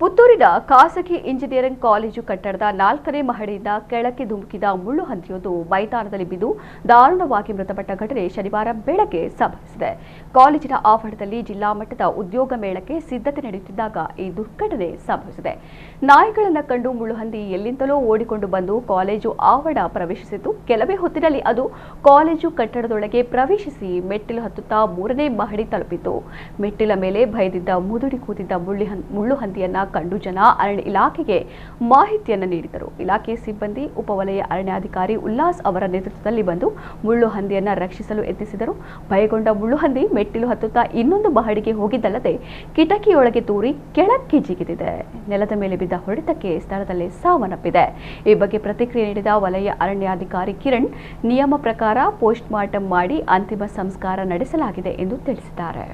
ಪುತ್ತೂರಿನ ಖಾಸಗಿ engineering college ಕಟ್ಟಡದ 4ನೇ ಮಹಡಿಯಿಂದ ಕೆಳಕ್ಕೆ ಧುಮುಕಿದ ಮುಳ್ಳುಹಂದಿಯೊಂದು ಮೈದಾನದಲ್ಲಿ ಬಿದ್ದು ದಾರುಣವಾಗಿ ಮೃತಪಟ್ಟ ಘಟನೆ ಶನಿವಾರ ಬೆಳಗ್ಗೆ ಸಂಭವಿಸಿದೆ. ಕಾಲೇಜಿನ ಆವರಣದಲ್ಲಿ ಜಿಲ್ಲಾ ಮಟ್ಟದ ಉದ್ಯೋಗ ಮೇಳಕ್ಕೆ ಸಿದ್ಧತೆ ನಡೆಯುತ್ತಿದ್ದಾಗ ಈ ದುರ್ಘಟನೆ ಸಂಭವಿಸಿದೆ. ನಾಯಿಗಳನ್ನು ಕಂಡು ಮುಳ್ಳುಹಂದಿ ಎಲ್ಲಿಂದಲೋ ಓಡಿಕೊಂಡು ಬಂದು ಕಾಲೇಜು ಆವರಣ ಪ್ರವೇಶಿಸಿತು. ಕೆಲವೇ ಹೊತ್ತಿನಲ್ಲಿ ಅದು ಕಾಲೇಜು ಕಟ್ಟಡದೊಳಗೆ ಪ್ರವೇಶಿಸಿ ಮೆಟ್ಟಿಲು ಹತ್ತುತ್ತಾ 3ನೇ ಮಹಡಿ ತಲುಪಿತು. ಮೆಟ್ಟಿಲ ಮೇಲೆ ಭಯದಿಂದ ಮುದುಡಿ ಕೂತಿದ್ದ ಮುಳ್ಳುಹಂದಿಯನ್ನ ಕಂಡು ಜನ ಅರಣ್ಯ ಇಲಾಖೆಗೆ ಮಾಹಿತಿಯನ್ನು ನೀಡಿದರು. ಇಲಾಖೆ ಸಿಬ್ಬಂದಿ ಉಪವಲಯ ಅರಣ್ಯಾಧಿಕಾರಿ ಉಲ್ಲಾಸ್ ಅವರ ನೇತೃತ್ವದಲ್ಲಿ ಬಂದು ಮುಳ್ಳುಹಂದಿಯನ್ನ ರಕ್ಷಿಸಲು ಯತ್ನಿಸಿದರು. ಭಯಗೊಂಡ ಮುಳ್ಳುಹಂದಿ ಮೆಟ್ಟಿಲು ಹತ್ತುತ್ತಾ ಇನ್ನೊಂದು ಮಹಡಿಗೆ ಹೋಗಿದ್ದಲ್ಲದೆ ಕಿಟಕಿಯೊಳಗೆ ತೂರಿ ಕೆಳಕ್ಕೆ ಜಿಗಿದಿದೆ. ನೆಲದ ಮೇಲೆ ಬಿದ್ದ ಹೊಡೆತಕ್ಕೆ ಸ್ಥಳದಲ್ಲೇ ಸಾವನ್ನಪ್ಪಿದೆ. ಈ ಬಗ್ಗೆ ಪ್ರತಿಕ್ರಿಯೆ ನೀಡಿದ ವಲಯ ಅರಣ್ಯಾಧಿಕಾರಿ ಕಿರಣ್, ನಿಯಮ ಪ್ರಕಾರ ಪೋಸ್ಟ್ ಮಾರ್ಟಂ ಮಾಡಿ ಅಂತಿಮ ಸಂಸ್ಕಾರ ನಡೆಸಲಾಗಿದೆ ಎಂದು ತಿಳಿಸಿದ್ದಾರೆ.